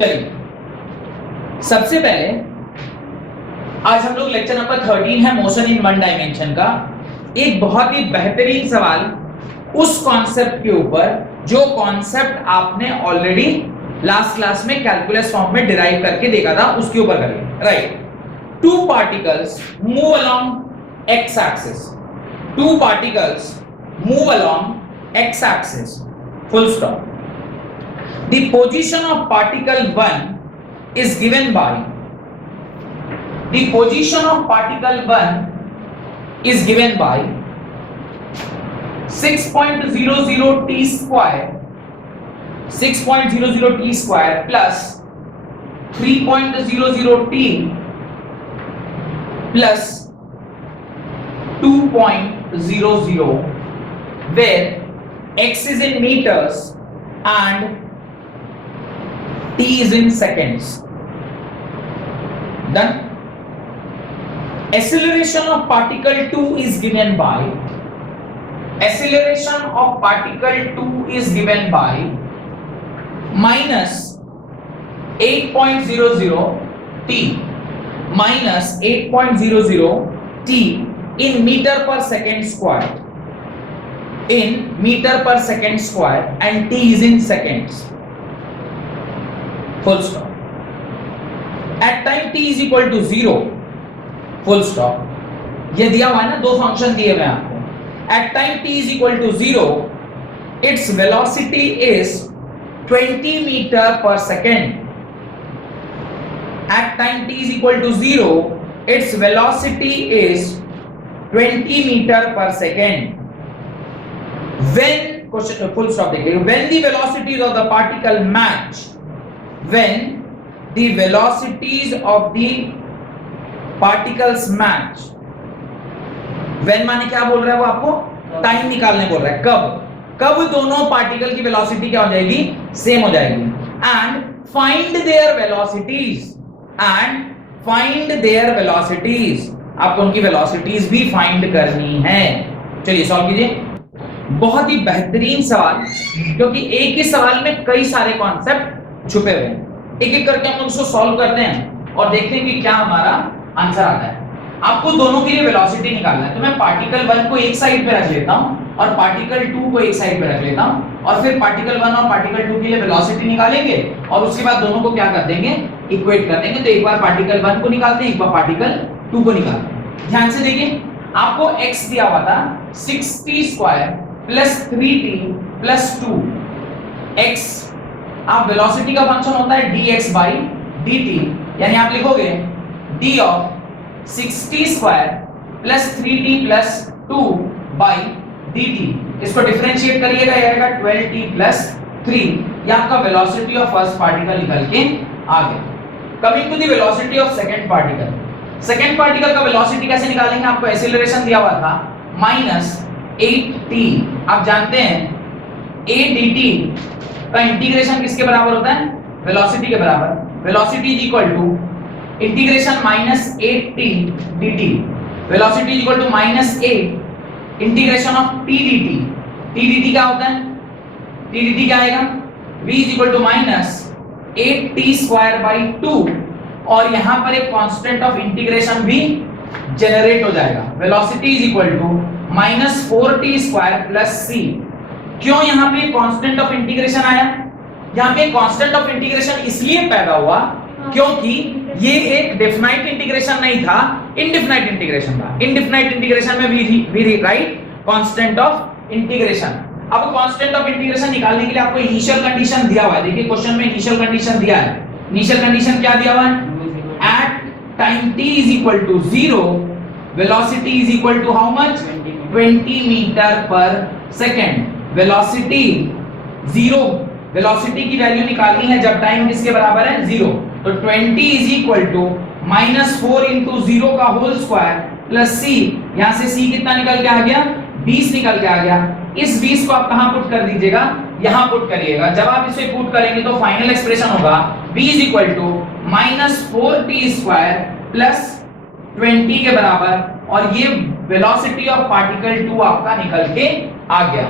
चलिए, सबसे पहले आज हम लोग लेक्चर नंबर 13 है मोशन इन वन डायमेंशन का एक बहुत ही बेहतरीन सवाल उस कॉन्सेप्ट के ऊपर जो कॉन्सेप्ट आपने ऑलरेडी लास्ट क्लास में कैलकुलस फॉर्म में डिराइव करके देखा था, उसके ऊपर करिए। Right, two particles move along x axis, two particles move along x axis, full stop. The position of particle 1 is given by, the position of particle 1 is given by 6.00 t square, 6.00 t square plus 3.00 t plus 2.00, where x is in meters and t is in seconds. Done. Acceleration of particle 2 is given by, acceleration of particle 2 is given by minus 8.00 t, minus 8.00 t in meter per second square, in meter per second square, and t is in seconds. Full stop. At time t is equal to 0, full stop. ये दिया हुआ है ना, दो function दिए हुए हैं आपको। At time t is equal to 0, its velocity is 20 meter per second. At time t is equal to 0, its velocity is 20 meter per second. When question full stop देखिए, when the velocities of the particle match, when the velocities of the particles match, when माने क्या बोल रहा है वो आपको? Time निकालने बोल रहा है। कब दोनों पार्टिकल की वेलोसिटी क्या हो जाएगी? सेम हो जाएगी। And find there velocities, and find there velocities, आपको उनकी वेलोसिटीज भी फाइंड करनी है। चलिए सॉल्व कीजिए। बहुत ही बेहतरीन सवाल, क्योंकि एक ही सवाल में कई सारे कॉन्सेप्ट छुपे हुए हैं। एक एक करके हम लोग उसको सॉल्व करते हैं और देखते हैं कि क्या हमारा आंसर आता है। आपको दोनों के लिए वेलोसिटी निकालना है, तो मैं पार्टिकल 1 को एक साइड पे रख लेता हूं और पार्टिकल 2 को एक साइड पे रख लेता हूं, और फिर पार्टिकल 1 और पार्टिकल 2 के लिए वेलोसिटी निकालेंगे और उसके बाद दोनों को क्या कर देंगे? इक्वेट कर देंगे। तो एक बार पार्टिकल 1 को निकालते हैं, एक बार पार्टिकल 2 को निकालते हैं। ध्यान से देखिए, आपको x दिया हुआ था 6t² + 3t + 2 x, आप वेलोसिटी का फंक्शन होता है dx/dt, यानी आप लिखोगे d of 6t² + 3t + 2/dt। इसको डिफरेंशिएट करिएगा, ये आएगा 12t + 3। ये आपका वेलोसिटी ऑफ फर्स्ट पार्टिकल निकल के आ गया। Coming to the velocity of second particle, second particle का वेलोसिटी कैसे निकालेंगे? आपको एक्सीलरेशन दिया हुआ था -8t। आप जानते हैं a dt का इंटीग्रेशन किसके बराबर होता है? वेलोसिटी के बराबर। Velocity is equal to integration -8t dt, velocity is equal to -8 integration of t dt। t dt क्या होता है? t dt क्या आएगा? v is equal to -8t²/2, और यहां पर एक कांस्टेंट ऑफ इंटीग्रेशन भी जनरेट हो जाएगा। Velocity is equal to -4t² + c। क्यों यहां पे कांस्टेंट ऑफ इंटीग्रेशन आया? यहां पे कांस्टेंट ऑफ इंटीग्रेशन इसलिए पैदा हुआ क्योंकि ये एक डेफिनाइट इंटीग्रेशन नहीं था, इनडेफिनाइट इंटीग्रेशन था। इनडेफिनाइट इंटीग्रेशन में we write constant of integration. अब कांस्टेंट ऑफ इंटीग्रेशन निकालने के लिए आपको इनिशियल कंडीशन दिया हुआ है। देखिए क्वेश्चन में इनिशियल कंडीशन दिया है। इनिशियल कंडीशन क्या दिया हुआ है? At time t is equal to 0, velocity is equal to how much? 20 metre per second. Velocity 0, velocity की वैल्यू निकालनी है जब टाइम किसके बराबर है? 0। तो 20 इज इक्वल टू -4 × 0 का होल स्क्वायर प्लस c, यहां से c कितना निकल के आ गया? 20 निकल के आ गया। इस 20 को आप कहां पुट कर दीजिएगा? यहां पुट करिएगा। जब आप इसे पुट करेंगे तो फाइनल एक्सप्रेशन होगा v is equal to -4t² + 20 के बराबर, और ये वेलोसिटी ऑफ पार्टिकल 2 आपका निकल के आ गया।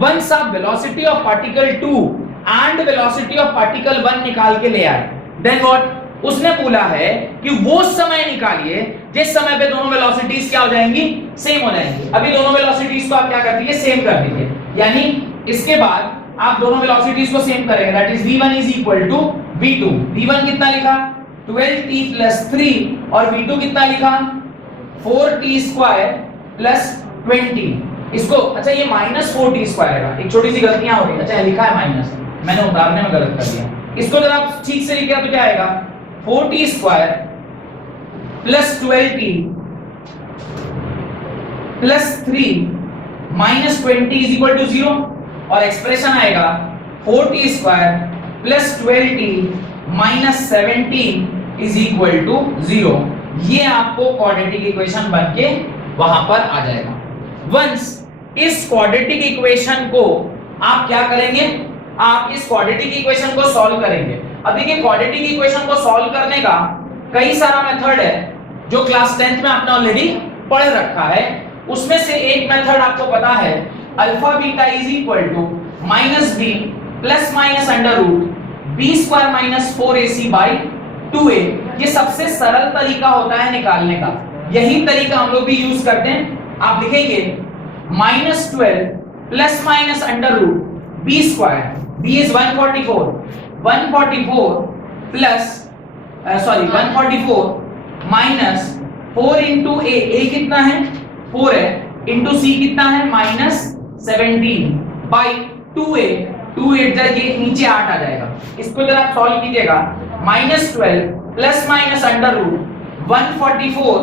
वंस आप velocity of particle 2 and velocity of particle 1 निकाल के ले आए, देन व्हाट, उसने बोला है कि वो समय निकालिए जिस समय पे दोनों वेलोसिटीज क्या हो जाएंगी, सेम हो जाएंगी। अभी दोनों वेलोसिटीज को आप क्या कर दीजिए, सेम कर दीजिए, यानी इसके बाद आप दोनों वेलोसिटीज को सेम करेंगे, that is v1 is equal to v2। v1 कितना लिखा 12t + 3 और v2 कितना लिखा 4t² + 20। इसको अच्छा ये -4t² है, एक छोटी सी गलतियां हो गई, अच्छा लिखा है माइनस, मैंने उतारने में गलत कर दिया। इसको जरा आप ठीक से लिखिए तो क्या आएगा 4t² + 12t + 3 - 20 is equal to 0 और एक्सप्रेशन आएगा 4t² + 12t - 17 is equal to 0। ये आपको क्वाड्रेटिक इक्वेशन बन के वहां पर आ जाएगा। वंस इस क्वाड्रेटिक इक्वेशन को आप क्या करेंगे, आप इस क्वाड्रेटिक इक्वेशन को सॉल्व करेंगे। अब देखिए क्वाड्रेटिक इक्वेशन को सॉल्व करने का कई सारा मेथड है जो क्लास 10th में आपने ऑलरेडी पढ़ रखा है। उसमें से एक मेथड आपको पता है alpha beta is equal to -b plus minus under root b² - 4ac/2a। ये सबसे सरल तरीका होता है निकालने का, यही तरीका हम लोग भी यूज करते हैं। आप लिखेंगे -12 plus minus under root b², b is 144 plus 144 minus 4 into a कितना है 4 है, into c कितना है -17/2a, 2 ये नीचे 8 आ जाएगा। इसको जरा आप सॉल्व कीजिएगा, -12 plus minus under root 144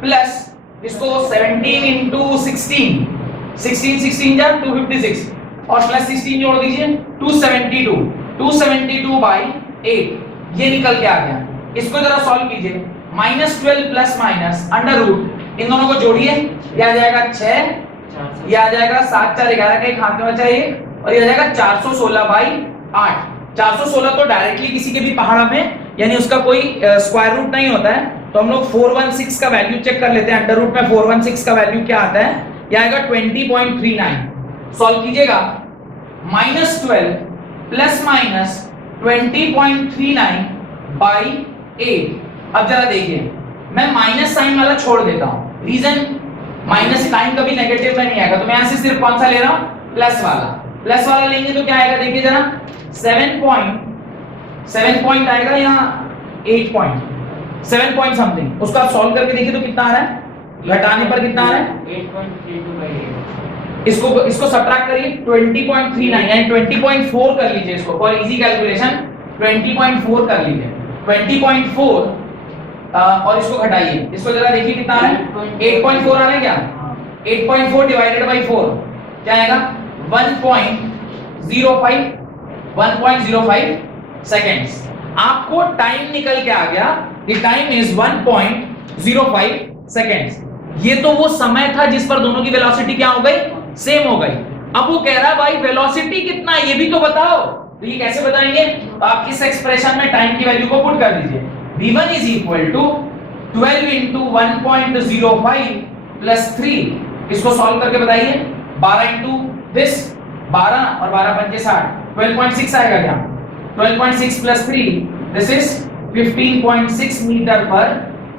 plus इसको 17 into 16 16 जा 256 और प्लस 16 जोड़ दीजिए 272/8 ये निकल के आ गया। इसको जरा सॉल्व कीजिए, -12 प्लस माइनस अंडर रूट इन दोनों को जोड़िए, ये आ जाएगा 6, ये आ जाएगा 7 4 11 का एक हाथ में बचा ये, और ये आ जाएगा 416/8। 416 तो डायरेक्टली किसी के भी पहाड़ा में यानी उसका कोई स्क्वायर रूट नहीं होता है, तो हम लोग 416 का वैल्यू चेक कर लेते हैं। अंडर रूट में 416 का वैल्यू क्या आता है, ये आएगा 20.39। सॉल्व कीजिएगा, -12 प्लस माइनस 20.39/8। अब जरा देखिए मैं माइनस साइन वाला छोड़ देता हूं, रीजन माइनस साइन कभी नेगेटिव में नहीं आएगा, तो मैं यहां से सिर्फ कौन सा ले रहा हूं, प्लस वाला लेंगे तो क्या आएगा, देखिए जरा 7 पॉइंट आएगा, यहाँ 7 पॉइंट समथिंग। उसको आप सॉल्व करके देखिए तो कितना आ रहा है, घटाने पर कितना आ रहा है 8.32/8। इसको सब्ट्रैक्ट करिए 20.39 यानी 20.4 कर लीजिए, इसको फॉर इजी कैलकुलेशन 20.4 कर लीजिए 20.4 और इसको घटाइए, इसको जरा देखिए कितना आ रहा है 8.4 आ रहा है क्या, 8.4 डिवाइडेड बाय 4 क्या आएगा 1.05 सेकेंड्स। आपको टाइम निकल के आ गया, द टाइम इज 1.05 सेकेंड्स। ये तो वो समय था जिस पर दोनों की वेलोसिटी क्या हो गई, सेम हो गई। अब वो कह रहा है भाई वेलोसिटी कितना है ये भी तो बताओ, तो ये कैसे बताएंगे, आप इस एक्सप्रेशन में टाइम की वैल्यू को पुट कर दीजिए, v1 is equal to 12 into 1.05 plus 3। इसको सॉल्व करके बताइए, 12 into this 12 और 12 पंजे 60, 12.6 आएगा क्या, 12.6 plus 3 this is 15.6 metre per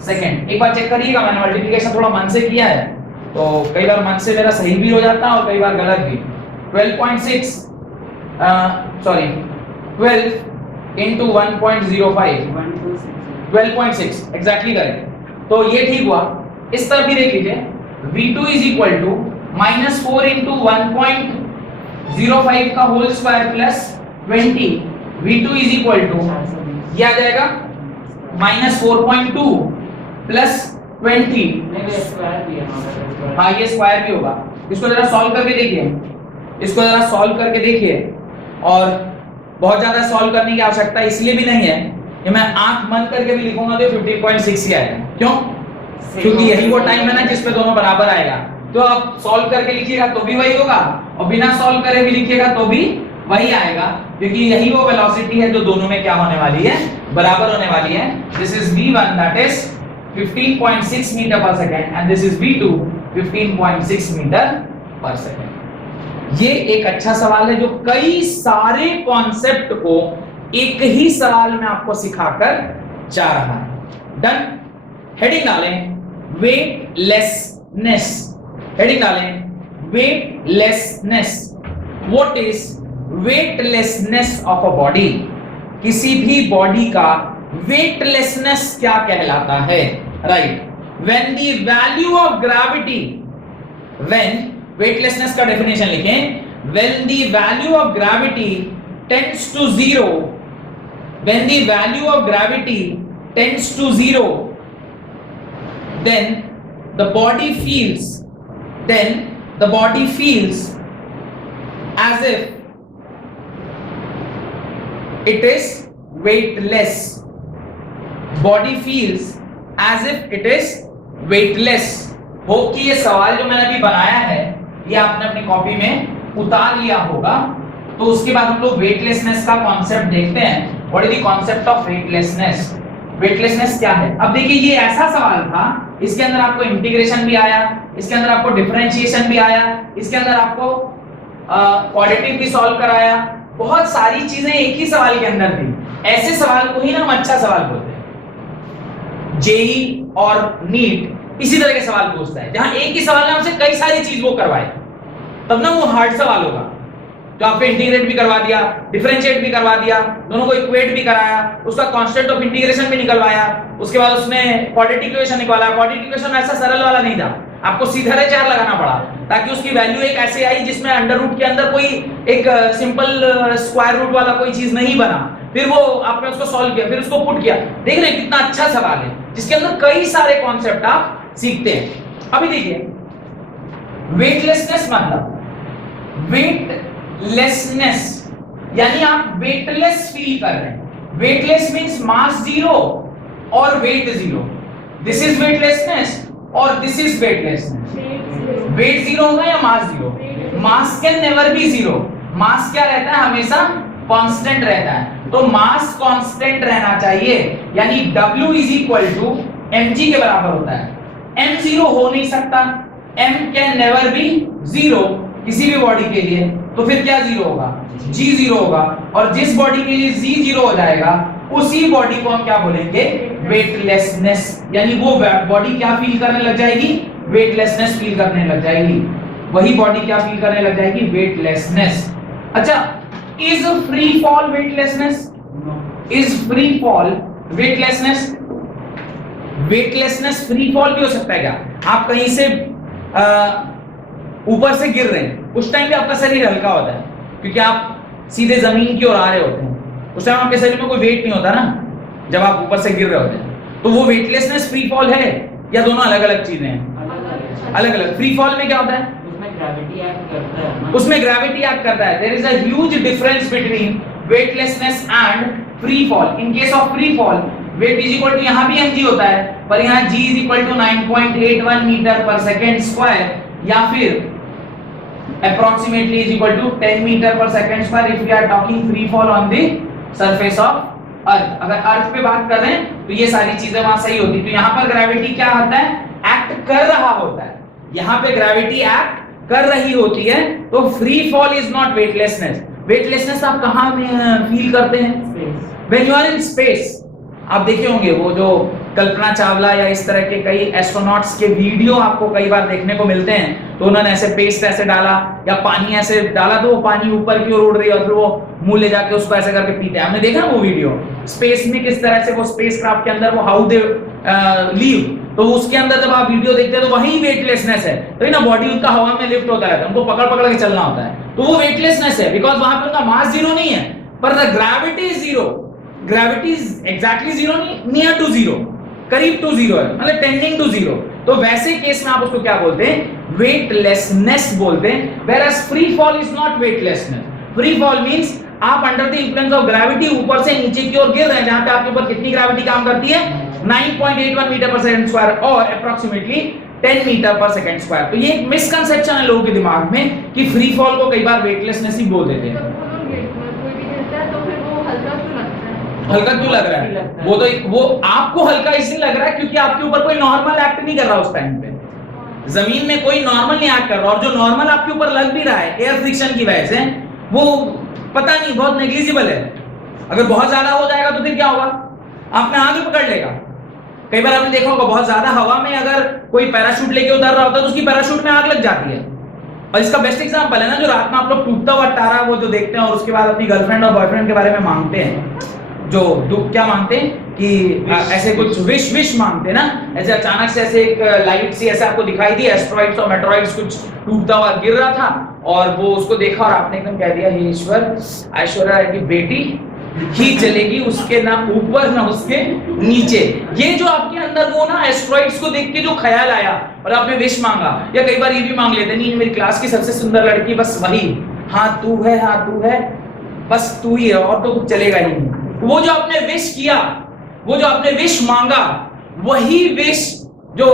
second. एक बार चेक करिएगा, मैंने मल्टीप्लिकेशन थोड़ा मन से किया है तो कई बार मन से मेरा सही भी हो जाता है और कई बार गलत भी। 12.6 12 into 1.05 12.6 एग्जैक्टली करेक्ट। तो ये ठीक हुआ। इस तरफ भी देख लीजिए, v2 is equal to -4 into 1.05 का whole square plus 20, v2 is equal to ये आ जाएगा -4.2 प्लस 20। हाँ ये स्क्वायर भी होगा। इसको जरा सॉल्व करके देखिए, और बहुत ज्यादा सॉल्व करने की आवश्यकता इसलिए भी नहीं है कि मैं आंख बंद करके भी लिखूंगा तो 15.6 ही आएगा। क्यों? क्योंकि यही वो टाइम है ना जिसमें दोनों बराबर आएगा। तो आप सॉल्व करके लिखिएगा तो भी वही होगा और बिना सॉल्व करे भी लिखिएगा तो भी वही आएगा, क्योंकि यही वो वेलोसिटी है जो दोनों में क्या होने वाली है, बराबर होने वाली है। This is v1 that is 15.6 metre per second and this is v2 15.6 metre per second. ये एक अच्छा सवाल है जो कई सारे कॉन्सेप्ट को एक ही सवाल में आपको सिखाकर जा रहा है। डन। हेडिंग डालें वेटलेसनेस, हेडिंग डालें weightlessness. What is weightlessness of a body? किसी भी बॉडी का वेटलेसनेस क्या कहलाता है? Right, when the value of gravity, when weightlessness का डेफिनेशन लिखें, when the value of gravity tends to zero, when the value of gravity tends to zero, then the body feels, then the body feels as if it is weightless, body feels as if it is weightless। हो कि ये सवाल जो मैंने अभी बनाया है ये आपने अपनी कॉपी में उतार लिया होगा। तो उसके बाद हम लोग वेटलेसनेस का कॉन्सेप्ट देखते हैं। What is the concept of weightlessness? Weightlessness क्या है? अब देखिए ये ऐसा सवाल था, इसके अंदर आपको इंटीग्रेशन भी आया, इसके अंदर आपको डिफरेंशिएशन भी आया, इसके अंदर आपको क्वाड्रेटिक भी सॉल्व कराया, बहुत सारी चीजें एक ही सवाल के अंदर थी। ऐसे सवाल को ही ना हम अच्छा सवाल बोलते हैं। जेई और नीट इसी तरह के सवाल पूछता है जहां एक ही सवाल ने हमसे कई सारी चीज वो करवाए, तब ना वो हार्ड सवाल होगा। जो आपको इंटीग्रेट भी करवा दिया, डिफरेंशिएट भी करवा दिया, दोनों को इक्वेट भी कराया, उसका कांस्टेंट ऑफ इंटीग्रेशन भी निकलवाया, उसके बाद उसने क्वाड्रेटिक इक्वेशन निकाला। क्वाड्रेटिक इक्वेशन ऐसा सरल वाला नहीं था, आपको सीधा 4 लगाना पड़ा ताकि उसकी वैल्यू एक ऐसे आई जिसमें अंडर रूट के अंदर कोई एक सिंपल स्क्वायर रूट वाला कोई चीज नहीं बना। फिर वो आपने उसको सॉल्व किया, फिर उसको पुट किया। देख रहे हैं कितना अच्छा सवाल है जिसके अंदर कई सारे कॉन्सेप्ट आप सीखते हैं। अभी देखिए वेटलेसनेस मतलब वेटलेसनेस यानी आप वेटलेस फील कर रहे हैं। वेटलेस मींस मास जीरो और weight zero. This is weightlessness और this is weightlessness. Weight zero होगा या mass zero? Mass can never be zero. Mass क्या रहता है? हमेशा कांस्टेंट रहता है। तो मास कांस्टेंट रहना चाहिए, यानी W is equal to mg के बराबर होता है। m जीरो हो नहीं सकता, m can never be zero किसी भी बॉडी के लिए। तो फिर क्या जीरो होगा? g जीरो होगा। और जिस बॉडी के लिए g जीरो हो जाएगा उसी बॉडी को हम क्या बोलेंगे? वेटलेसनेस। यानी वो बॉडी क्या फील करने लग जाएगी? वेटलेसनेस फील करने लग जाएगी। वही बॉडी क्या फील करने लग जाएगी? वेटलेसनेस। अच्छा, is free fall weightlessness? Is free fall weightlessness? Weightlessness free fall भी हो सकता है क्या? आप कहीं से ऊपर से गिर रहे हैं, उस टाइम भी आपका शरीर हल्का होता है क्योंकि आप सीधे जमीन की ओर आ रहे होते हैं। उस टाइम आपके शरीर में कोई वेट नहीं होता ना, जब आप ऊपर से गिर रहे होते हैं। तो वो वेटलेसनेस फ्री फॉल है या दोनों अलग अलग चीजें हैं? अलग अलग। फ्री फॉल में क्या होता है? उसमें ग्रेविटी एक्ट करता है। उसमें ग्रेविटी एक्ट करता है। There is a huge difference between weightlessness and free fall. In case of free fall weight is equal to, यहां भी mg होता है पर यहां g is equal to 9.81 metre per second square या फिर approximately is equal to 10 meter per second square if we are talking free fall on the surface of earth। अगर अर्थ पे बात कर रहे हैं तो ये सारी चीजें वहां सही होती। तो यहाँ पर ग्रेविटी क्या होता है? एक्ट कर रहा होता है। यहाँ पे ग्रेविटी एक्ट कर रही होती है। तो free fall is not weightlessness. Weightlessness आप कहाँ में फील करते हैं? When you are in space. आप देखे होंगे वो जो कल्पना चावला या इस तरह के कई एस्ट्रोनॉट्स के वीडियो आपको कई बार देखने को मिलते हैं। तो उन्होंने ऐसे पेस्ट ऐसे डाला या पानी ऐसे डाला तो वो पानी ऊपर की ओर उड़ रही है और फिर वो मुंह ले जाके उसको ऐसे करके पीते हैं। हमने देखा वो वीडियो स्पेस में किस तरह से वो स्पेसक्राफ्ट के अंदर वो हाउ दे लीव। तो उसके अंदर जब आप वीडियो देखते हैं तो वही वेटलेसनेस है। तो ना बॉडी उनका हवा में लिफ्ट होता रहता है, उनको पकड़ पकड़ के चलना होता है। तो वो वेटलेसनेस है बिकॉज वहां पे उनका मास जीरो नहीं है पर the gravity is zero. Gravity is exactly zero नहीं, नियर टू जीरो, करीब टू जीरो है, मतलब टेंडिंग टू जीरो। तो वैसे केस में आप उसको क्या बोलते हैं? वेटलेसनेस बोलते हैं। whereas free fall is not weightlessness. Free fall means आप under the influence of gravity ऊपर से नीचे की ओर गिर रहे हैं, जहां पे आपके ऊपर कितनी ग्रेविटी काम करती है? 9.81 मीटर पर सेकंड स्क्वायर और approximately 10 metre per second square. तो ये एक मिसकंसेप्शन है लोगों के दिमाग में कि फ्री फॉल को कई बार वेटलेसनेस ही बोल देते हैं। हल्का क्यों लग रहा है? वो तो वो आपको हल्का इसलिए लग रहा है क्योंकि आपके ऊपर कोई नॉर्मल एक्ट नहीं कर रहा उस टाइम पे। जमीन में कोई नॉर्मल नहीं एक्ट कर रहा, और जो नॉर्मल आपके ऊपर लग भी रहा है एयर फ्रिक्शन की वजह से, वो पता नहीं बहुत नेग्लिजिबल है। अगर बहुत ज्यादा हो जाएगा तो फिर क्या होगा, आपने आग पकड़ लेगा। कई बार आपने देखा होगा बहुत ज्यादा हवा में अगर कोई पैराशूट लेके उतर रहा होता है तो उसकी पैराशूट में आग लग जाती है। और इसका बेस्ट एग्जांपल है ना, जो रात में आप लोग टूटता हुआ तारा वो जो देखते हैं और उसके बाद अपनी गर्लफ्रेंड और बॉयफ्रेंड के बारे में मांगते हैं, जो क्या मांगते हैं कि ऐसे कुछ विश मांगते हैं ना, ऐसे अचानक से ऐसे एक लाइट सी ऐसे आपको दिखाई दी, एस्ट्रॉइड्स और मेटेरॉइड्स कुछ टूटता हुआ गिर रहा था, और वो उसको देखा और आपने एकदम कह दिया, हे ईश्वर, ऐश्वर्या राय की बेटी ही चलेगी उसके ना ऊपर ना उसके नीचे। ये जो आपके अंदर वो ना एस्ट्रॉइड्स को देख के जो ख्याल आया और आपने विश मांगा, या कई बार ये भी मांग लेते, नहीं मेरी क्लास की सबसे सुंदर लड़की बस वही, हाँ तू है, बस तू ही है और तो कुछ चलेगा ही नहीं। वो जो आपने विश किया, वो जो आपने विश मांगा, वही विश जो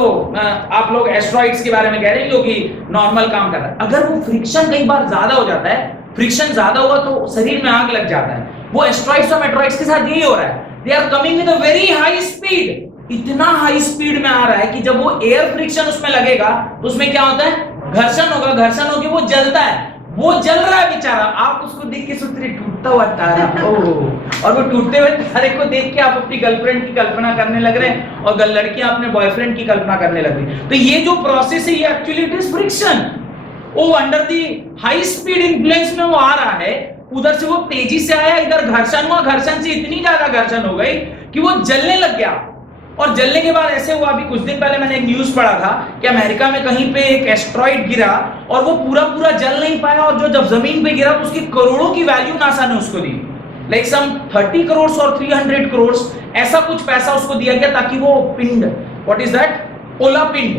आप लोग एस्ट्रॉइड्स के बारे में कह रहे हैं जो कि नॉर्मल काम कर रहा है, अगर वो फ्रिक्शन कई बार ज्यादा हो जाता है, फ्रिक्शन ज्यादा हुआ तो शरीर में आग लग जाता है। वो एस्ट्रॉइड्स और मेटेरॉइड्स के साथ यही हो रहा है, they are coming with a very high speed, इतना हाई स्पीड में आ रहा है कि जब वो एयर फ्रिक्शन उसमें लगेगा तो उसमें क्या होता है, घर्षण होगा, घर्षण होकर वो जलता है, वो जल रहा है बेचारा, आप उसको देख के सोच रहे टूटता हुआ तारा, ओह, और वो टूटते हुए तारे को देख के आप अपनी गर्लफ्रेंड की कल्पना करने लग रहे हैं और लड़कियां अपने बॉयफ्रेंड की कल्पना करने लग रही। तो ये जो प्रोसेस है ये एक्चुअली इट इज फ्रिक्शन। वो under the high speed influence में वो आ रहा है, उधर से वो तेजी से आया, इधर घर्षण हुआ, घर्षण से इतनी ज्यादा घर्षण हो गई कि वो जलने लग गया। और जलने के बाद ऐसे हुआ, अभी कुछ दिन पहले मैंने एक न्यूज पढ़ा था कि अमेरिका में कहीं पे एक एस्ट्रॉइड गिरा और वो पूरा जल नहीं पाया, और जो जब जमीन पे गिरा तो उसकी करोड़ों की वैल्यू नासा ने उसको दी, लाइक सम 30 करोड़ और 300 करोड़, ऐसा कुछ पैसा उसको दिया गया ताकि वो पिंड, व्हाट इज दैट, ओला पिंड,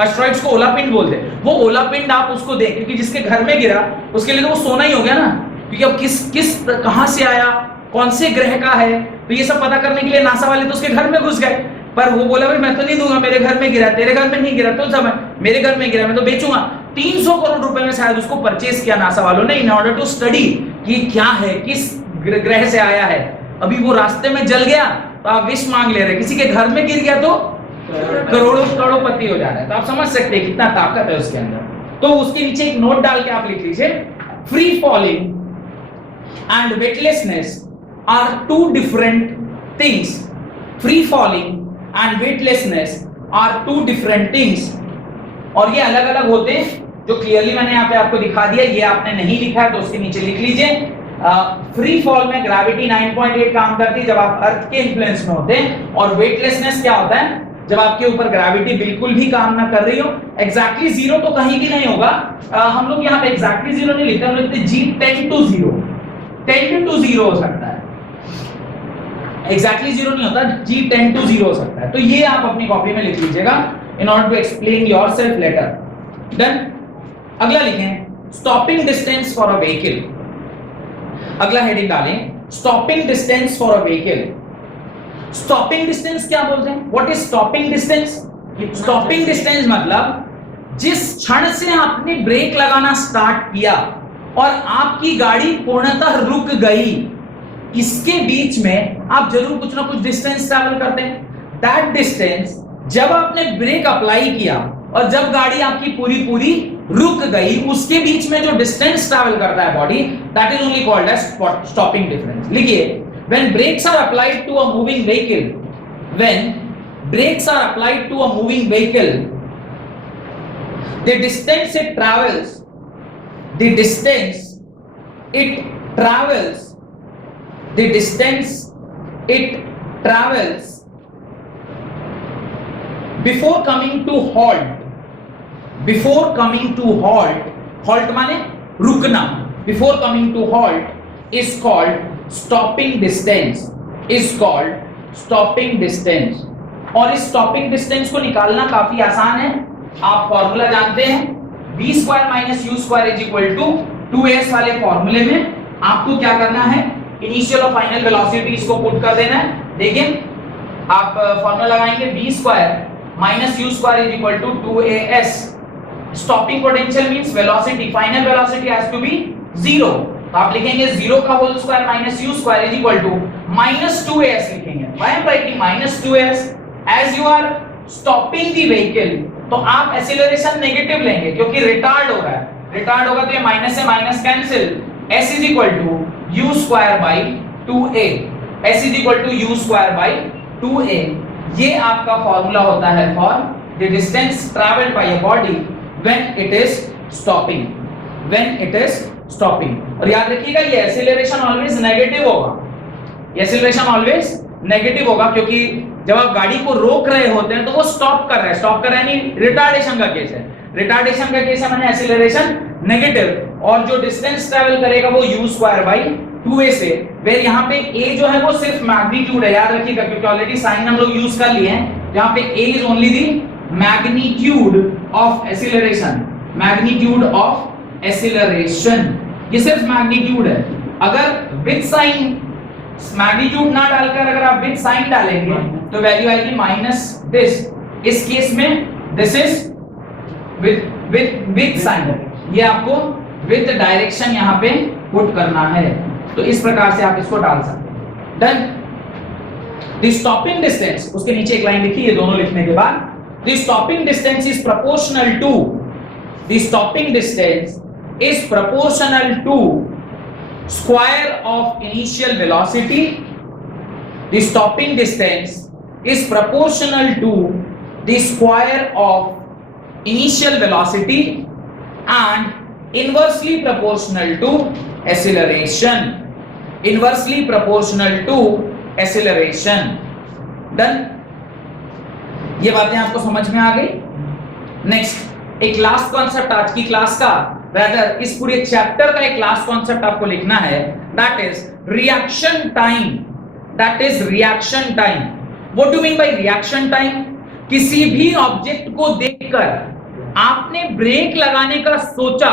एस्ट्रॉइड्स को ओला पिंड बोलते हैं, वो ओला पिंड आप उसको दें, क्योंकि जिसके घर में गिरा उसके लिए तो वो सोना ही हो गया ना, क्योंकि अब किस कहां से आया, कौन से ग्रह का है, तो ये सब पता करने के लिए नासा वाले तो उसके घर में घुस गए। पर वो बोला भाई मैं तो नहीं दूंगा, मेरे घर में गिरा, तेरे घर में नहीं गिरा तो समय मेरे घर में गिरा, मैं तो बेचूंगा। 300 करोड़ रुपए में शायद उसको परचेज किया नासा वालों ने, इन ऑर्डर टू स्टडी कि क्या है, किस ग्रह से आया है। अभी वो रास्ते में जल गया तो आप विश मांग ले रहे, किसी के घर में गिर गया तो करोड़पति हो जा रहा है। तो आप समझ सकते हैं कितना ताकत है उसके अंदर। तो उसके नीचे एक नोट डाल के आप लिख लीजिए, free falling and weightlessness are two different things. Free falling and weightlessness are two different things. और ये अलग अलग होते हैं, जो क्लियरली मैंने यहाँ पे आपको दिखा दिया। ये आपने नहीं लिखा है तो उसके नीचे लिख लीजिए। फ्री फॉल में ग्रेविटी 9.8 काम करती है जब आप अर्थ के इन्फ्लुएंस में होते हैं, और वेटलेसनेस क्या होता है, जब आपके ऊपर ग्रेविटी बिल्कुल भी काम ना कर रही हो। एग्जैक्टली जीरो तो कहीं भी नहीं होगा, हम लोग यहाँ पे एग्जैक्टली जीरो नहीं लिखते, हम लिखते G tend to zero, 10 to 0 हो सकता है, एग्जैक्टली जीरो नहीं होता, G 10 to 0 हो सकता है। तो ये आप अपनी कॉपी में लिख लीजिएगा in order to explain yourself later. Then अगला लिखें, stopping distance for a vehicle. अगला हेडिंग डालें, stopping distance for a vehicle. Stopping distance क्या बोलते हैं, what is stopping distance? Stopping distance मतलब जिस क्षण से आपने ब्रेक लगाना स्टार्ट किया और आपकी गाड़ी पूर्णतः रुक गई, इसके बीच में आप जरूर कुछ ना कुछ डिस्टेंस ट्रैवल करते हैं। दैट डिस्टेंस जब आपने ब्रेक अप्लाई किया और जब गाड़ी आपकी पूरी रुक गई, उसके बीच में जो डिस्टेंस ट्रैवल करता है body, that is only called as stopping difference. लिखिए, when brakes are applied to a moving vehicle, when brakes are applied to a moving vehicle, the distance it travels, the distance it travels, the distance it travels before coming to halt, before coming to halt, halt माने रुकना, before coming to halt is called stopping distance, is called stopping distance। और इस stopping distance को निकालना काफी आसान है, आप फॉर्मूला जानते हैं, v square minus u square is equal to 2s वाले फॉर्मूले में आपको क्या करना है, इनिशियल और फाइनल वेलोसिटीज को पुट कर देना है। देखिए आप फॉर्मूला लगाएंगे, v square minus u square is equal to 2as, stopping potential means velocity, final velocity has to be 0, तो आप लिखेंगे 0 का whole square minus u square is equal to minus 2as लिखेंगे। Why I am writing minus 2as? as you are stopping the vehicle, तो आप acceleration negative लेंगे क्योंकि retard हो रहा है, रिटार्ड होगा तो ये माइनस से minus cancel, s is equal to u square by 2a, s is equal to u square by 2a। ये आपका फॉर्मूला होता है for the distance travelled by a body when it is stopping, when it is stopping. और याद रखिएगा ये acceleration always negative होगा, ये एक्सीलरेशन ऑलवेज नेगेटिव होगा क्योंकि जब आप गाड़ी को रोक रहे होते हैं तो वो स्टॉप कर रहा है, स्टॉप कर रहा है यानी रिटार्डेशन का केस है, रिटार्डेशन का केस है माने एक्सीलरेशन नेगेटिव। और जो डिस्टेंस ट्रैवल करेगा वो u स्क्वायर बाई 2a से, वेयर यहाँ पे a जो है वो सिर्फ मैग्नीट्यूड है, याद रखिएगा क्योंकि ऑलरेडी साइन हम लोग यूज कर लिए हैं। यहाँ पे a is only the magnitude of acceleration, magnitude of acceleration, ये सिर्फ मैग्नीट्यूड है। अगर विद साइन मैग्नीट्यूड ना डालकर अगर आप विद साइन डालेंगे तो वैल्यू आएगी माइनस दिस, इस केस में दिस इज विद साइन, ये आपको विद डायरेक्शन यहां पे पुट करना है, तो इस प्रकार से आप इसको डाल सकते हैं। डन। द स्टॉपिंग डिस्टेंस, उसके नीचे एक लाइन लिखी, ये दोनों लिखने के बाद the stopping distance is proportional to, the stopping distance is proportional to square of initial velocity, the stopping distance is proportional to the square of initial velocity and inversely proportional to acceleration, inversely proportional to acceleration। done। ये बातें आपको समझ में आ गई। Next एक last concept आज की class का, रादर इस पूरे चैप्टर का एक लास्ट कॉन्सेप्ट आपको लिखना है, that is reaction time, that is reaction time. What do mean by reaction time? किसी भी ऑब्जेक्ट को देखकर आपने ब्रेक लगाने का सोचा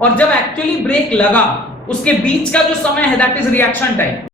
और जब एक्चुअली ब्रेक लगा उसके बीच का जो समय है दैट इज रिएक्शन टाइम।